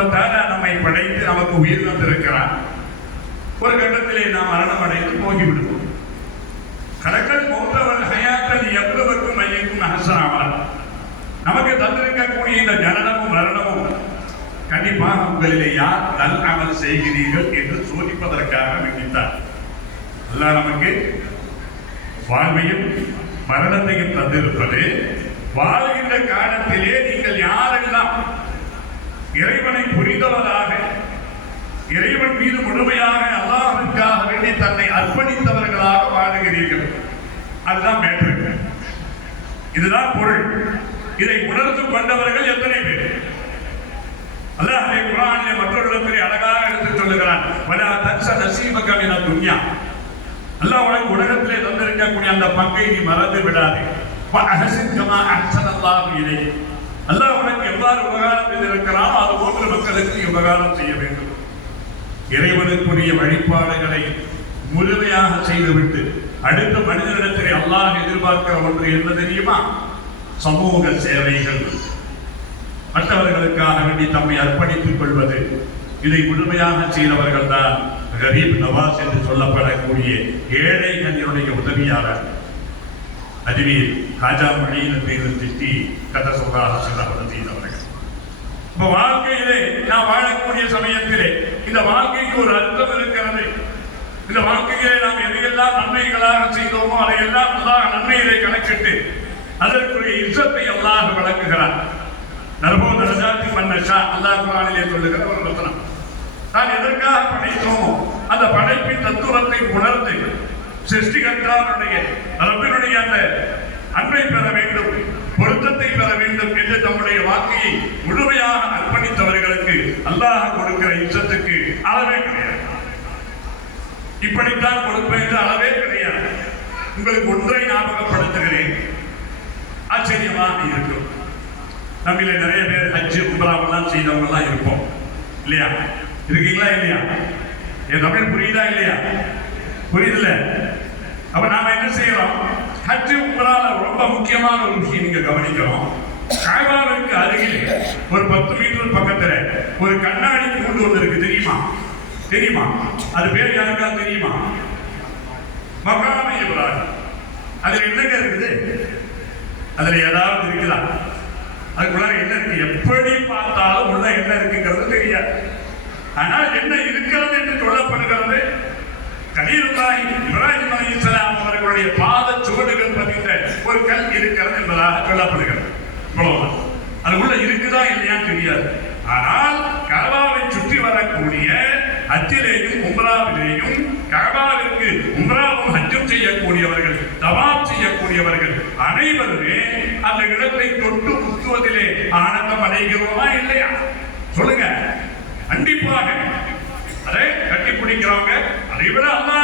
நம்மை படைத்து நமக்கு உயிர் தந்திருக்கிறார். ஒரு கட்டத்திலே நாம் மரணம் அடைந்து போகிவிடுவோம். கடற்கல் மௌத்தவல் ஹயாத்தல் எவ்வளவுக்கும் மையக்கும் அஹசனாவார். நமக்கு தந்திருக்கக்கூடிய இந்த ஜனனமும் மரணமும் கண்டிப்பாக உங்களிலே யார் நல் அமல் செய்கிறீர்கள் என்று சோதிப்பதற்காக விதித்தார். அல்லாஹ் நமக்கு வாழ்வையும் மரணத்தையும் தந்திருப்பது, வாழ்கின்ற காலத்திலே நீங்கள் யாரெல்லாம் இறைவனை புரிந்தவராக, இறைவன் மீது முழுமையாக அல்லாஹ்விற்காக வேண்டி தன்னை அர்ப்பணித்தவர்களாக வாழுகிறீர்கள், அதுதான் மேற்று. இதுதான் பொருள். இதை உணர்ந்து கொண்டவர்கள் எத்தனை பேர்? அல்லாஹ் குர்ஆனிலே மற்றொரு இடத்திலே அழகாக எடுத்துச் சொல்லுகிறான், வலா தன்ஸ நஸீபக மின துன்யா. அல்லாஹ் உனக்கு உலகத்திலே தந்திருக்கக்கூடிய அந்த பங்கை நீ மறந்து விடாதே. வஅஹ்சின் கமா அஹ்ஸனல்லாஹு இலைக். அல்லாஹ் உனக்கு எவ்வாறு உபகாரம் செய்திருக்கிறானோ அது போன்று மக்களுக்கு உபகாரம் செய்ய வேண்டும். இறைவனுக்குரிய வழிபாடுகளை முழுமையாக செய்துவிட்டு அடுத்த மனிதனிடத்திலே அல்லாஹ் எதிர்பார்க்கிற ஒன்று என்ன தெரியுமா? சமூக சேவைகள், மற்றவர்களுக்காக வேண்டி தம்மை அர்ப்பணித்துக் கொள்வது. இதை முழுமையாக செய்தவர்கள் தான் கரீப் நவாஸ் என்று சொல்லப்படக்கூடிய ஏழைகளுடைய உதவியாளர் அஜ்மீர் காஜா மொழியின் திட்டி கதை சொல்றாக செய்தவர்கள். இப்ப வாழ்க்கையிலே நாம் வாழக்கூடிய சமயத்திலே இந்த வாழ்க்கைக்கு ஒரு அர்த்தம் இருக்கிறது. இந்த வாழ்க்கையிலே நாம் எதையெல்லாம் நன்மைகளாக செய்தோமோ அதையெல்லாம் அல்லாஹ் நன்மையிலே கணக்கிட்டு அதற்குரிய இஸ்ஸத்தை அல்லாஹ் வழங்குகிறார். நர்போ தரஜாத்தி மன்னஷா அல்லாஹ் குர்ஆனிலே சொல்லுகிற ஒரு வசனம். தான் எதற்காக படைத்தோமோ அந்த படைப்பின் தத்துவத்தை உணர்ந்து சிருஷ்டிகர்த்தாவுடைய ரப்பினுடைய அந்த அன்பை பெற வேண்டும், பொருத்தத்தை பெற வேண்டும் என்று தம்முடைய வாழ்க்கையை முழுமையாக அர்ப்பணித்தவர்களுக்கு அல்லாஹ் கொடுக்கிற இஸ்ஸத்துக்கு அளவே கிடையாது. இப்படித்தான் கொடுப்பேன் என்று அளவே கிடையாது. உங்களுக்கு ஒன்றை ஞாபகப்படுத்துகிறேன், ஆச்சரியமாக இருக்கும். நம்மள நிறைய பேர் ஹஜ் உம்ராவெல்லாம் செய்தவங்க எல்லாம் இருப்போம் இல்லையா? இருக்கீங்களா இல்லையா? என் தமிழ் புரியுதா இல்லையா? புரியுதுல? அப்ப நாம என்ன செய்யறோம்? ஹஜ் உம்ரால ரொம்ப முக்கியமான ஒரு விஷயம் நீங்க கவனிக்கிறோம். காபாவிற்கு அருகில் ஒரு 10 மீட்டர் பக்கத்துல ஒரு கண்ணாடி கூண்டு ஒன்று இருக்கு. தெரியுமா? தெரியுமா? அது பேர் யாருக்கா தெரியுமா? மகாம இப்ராஹிம். அதுல என்னங்க இருக்குது? அதுல ஏதாவது இருக்குதா? அதுக்குள்ள என்ன இருக்கு? எப்படி பார்த்தாலும் உள்ள என்ன இருக்குங்கிறது தெரியாது. ஆனால் என்ன இருக்கிறது என்று சொல்லப்படுகிறது, கலீலுல்லாஹி இப்ராஹிம் அலைஹிஸ்ஸலாம் அவர்களுடைய பாத சுவடுகள் பதிந்த ஒரு கல் இருக்கிறது என்பதாக சொல்லப்படுகிறது. இவ்வளவுதான். அது உள்ள இருக்குதா இல்லையான்னு தெரியாது. ஆனால் கஅபாவை சுற்றி வரக்கூடிய ஹஜ்ஜிலேயும் உம்ராவிலேயும் கஅபாவிற்கு உம்ராவும் ஹஜ்ஜும் செய்யக்கூடியவர்கள், தவாப் செய்யக்கூடியவர்கள் அனைவருமே அந்த இடத்தை தொட்டு முத்துவதிலே ஆனந்தம் அடைகிறோமா இல்லையா? சொல்லுங்க. கண்டிப்பாக அதை கட்டி பிடிக்கிறவங்க அதை விட அல்லாஹ்